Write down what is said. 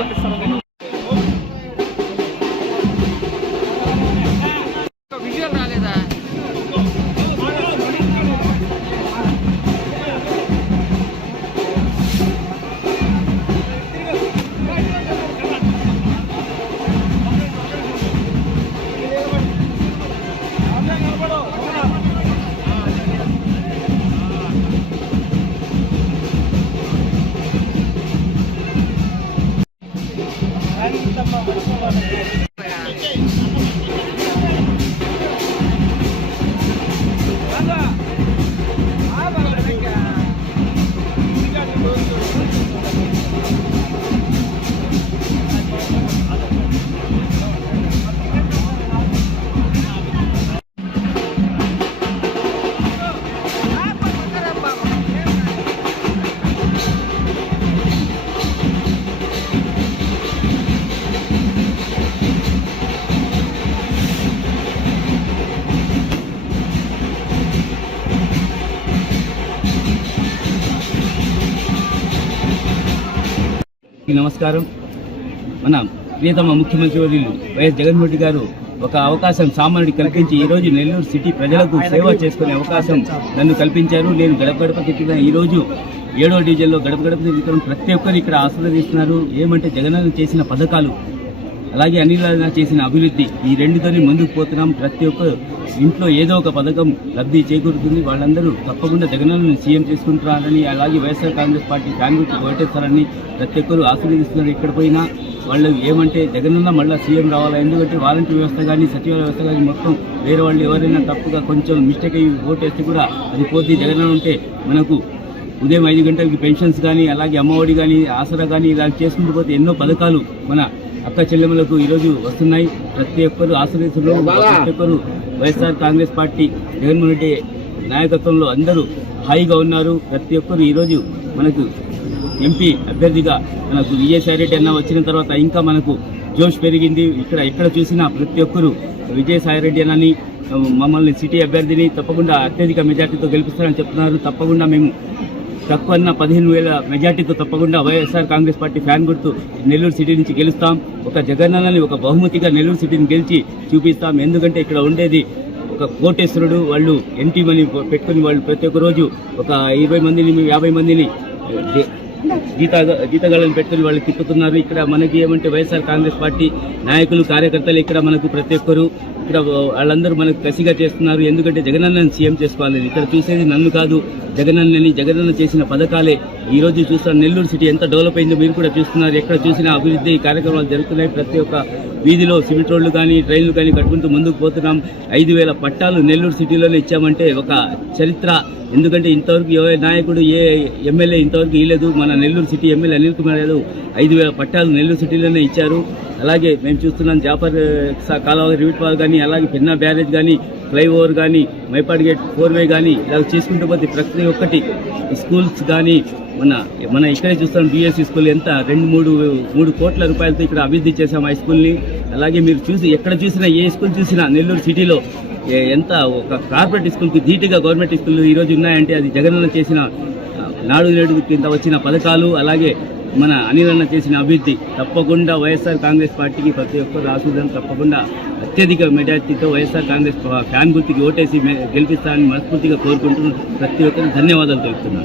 ఓటిస్తారని విజయం రాలేదా? నమస్కారం. మన ప్రియతమ ముఖ్యమంత్రి వర్యులు వైఎస్ జగన్మోహన్ రెడ్డి గారు ఒక అవకాశం సామాన్యుడికి కల్పించి ఈరోజు నెల్లూరు సిటీ ప్రజలకు సేవ చేసుకునే అవకాశం నన్ను కల్పించారు. నేను గడప గడప తిరిగిన ఈరోజు 7వ డివిజన్లో గడప గడప తిరుగుతున్న ప్రతి ఒక్కరు ఇక్కడ ఆస్వాదిస్తున్నారు. ఏమంటే జగనన్న చేసిన పథకాలు, అలాగే అనిల్ చేసిన అభివృద్ధి, ఈ రెండుతోనే ముందుకు పోతున్నాం. ప్రతి ఒక్క ఇంట్లో ఏదో ఒక పథకం లబ్ధి చేకూరుతుంది. వాళ్ళందరూ తప్పకుండా జగనన్నను సీఎం చేసుకుంటున్నారని, అలాగే వైఎస్ఆర్ కాంగ్రెస్ పార్టీ ఫ్యాన్ గుర్తు ఓటేస్తారని ప్రతి ఒక్కరు ఆశీర్వదిస్తున్నారు. ఎక్కడ పోయినా వాళ్ళు ఏమంటే జగనన్న మళ్ళీ సీఎం రావాలి. ఎందుకంటే వాలంటీర్ వ్యవస్థ కానీ సచివాలయ వ్యవస్థ కానీ మొత్తం వేరే వాళ్ళు ఎవరైనా తప్పుగా కొంచెం మిస్టేక్ అయ్యి ఓటేస్తే కూడా అది పోతే జగనన్న ఉంటే మనకు ఉదయం 5 గంటలకి పెన్షన్స్ కానీ, అలాగే అమ్మఒడి కానీ, ఆసరా కానీ ఇలా చేసుకుంటూ పోతే ఎన్నో పథకాలు మన అక్క చెల్లెమ్మలకు ఈరోజు వస్తున్నాయి. ప్రతి ఒక్కరు ఆశ్రయిస్తున్నారు. ప్రతి ఒక్కరు వైఎస్ఆర్ కాంగ్రెస్ పార్టీ జగన్మోహన్ రెడ్డి నాయకత్వంలో అందరూ హాయిగా ఉన్నారు. ప్రతి ఒక్కరు ఈరోజు మనకు ఎంపీ అభ్యర్థిగా మనకు విజయసాయిరెడ్డి అన్న వచ్చిన తర్వాత ఇంకా మనకు జోష్ పెరిగింది. ఎక్కడ చూసినా ప్రతి ఒక్కరు విజయసాయిరెడ్డి అన్నని మమ్మల్ని సిటీ అభ్యర్థిని తప్పకుండా అత్యధిక మెజార్టీతో గెలిపిస్తారని చెప్తున్నారు. తప్పకుండా మేము తక్కువ 15,000 మెజార్టీతో తప్పకుండా వైఎస్ఆర్ కాంగ్రెస్ పార్టీ ఫ్యాన్ గుర్తు నెల్లూరు సిటీ నుంచి గెలుస్తాం. ఒక జగనన్నని ఒక బహుమతిగా నెల్లూరు సిటీని గెలిచి చూపిస్తాం. ఎందుకంటే ఇక్కడ ఉండేది ఒక కోటేశ్వరుడు. వాళ్ళు ఎన్టీ మనీ పెట్టుకుని వాళ్ళు ప్రతి ఒక్క రోజు ఒక 20 మందిని 50 మందిని జీతగాళ్ళని పెట్టుకుని వాళ్ళు తిప్పుతున్నారు. ఇక్కడ మనకి ఏమంటే వైఎస్ఆర్ కాంగ్రెస్ పార్టీ నాయకులు కార్యకర్తలు ఇక్కడ మనకు ప్రతి ఒక్కరు ఇక్కడ వాళ్ళందరూ మనకు కసిగా చేస్తున్నారు. ఎందుకంటే జగనన్నని సీఎం చేసుకోవాలని. ఇక్కడ చూసేది నన్ను కాదు, జగనన్న చేసిన పథకాలే ఈరోజు చూస్తున్న నెల్లూరు సిటీ ఎంత డెవలప్ అయిందో మీరు కూడా చూస్తున్నారు. ఎక్కడ చూసినా అభివృద్ధి కార్యక్రమాలు జరుగుతున్నాయి. ప్రతి ఒక్క వీధిలో సిమెంట్ రోడ్లు కానీ ట్రైన్లు కానీ కట్టుకుంటూ ముందుకు పోతున్నాం. 5,000 పట్టాలు నెల్లూరు సిటీలోనే ఇచ్చామంటే ఒక చరిత్ర. ఎందుకంటే ఇంతవరకు ఏ నాయకుడు ఏ ఎమ్మెల్యే ఇంతవరకు ఇవ్వలేదు. మన నెల్లూరు సిటీ ఎమ్మెల్యే అనిల్ కుమార్ యాదవ్ 5,000 పట్టాలు నెల్లూరు సిటీలోనే ఇచ్చారు. అలాగే మేము చూస్తున్నాం జాఫర్ కాలువ రివిట్ కానీ, అలాగే పెన్నా బ్యారేజ్ కానీ, ఫ్లైఓవర్ కానీ, మైపాడ్ గేట్ 4 కానీ ఇలా చేసుకుంటూ పోతే ప్రతి ఒక్కటి స్కూల్స్ కానీ మన ఇక్కడే చూస్తాం. బిఎస్సీ స్కూల్ ఎంత 2-3 కోట్ల రూపాయలతో ఇక్కడ అభివృద్ధి చేశాం ఆ స్కూల్ని. అలాగే మీరు ఎక్కడ చూసినా ఏ స్కూల్ చూసినా నెల్లూరు సిటీలో ఎంత ఒక కార్పొరేట్ స్కూల్కి ధీటుగా గవర్నమెంట్ స్కూళ్ళు ఈరోజు ఉన్నాయంటే అది జగనన్న చేసిన నాడు నేడు కింద వచ్చిన పథకాలు, అలాగే మన అనిల్ చేసిన అభివృద్ధి. తప్పకుండా వైఎస్ఆర్ కాంగ్రెస్ పార్టీకి ప్రతి ఒక్కరు ఆశీర్వాదం తప్పకుండా అత్యధిక మెజార్టీతో వైఎస్ఆర్ కాంగ్రెస్ ఫ్యాన్ గుర్తుకి ఓటేసి గెలిపిస్తారని మనస్ఫూర్తిగా కోరుకుంటున్నాను. ప్రతి ఒక్కరికి ధన్యవాదాలు తెలుపుతున్నాను.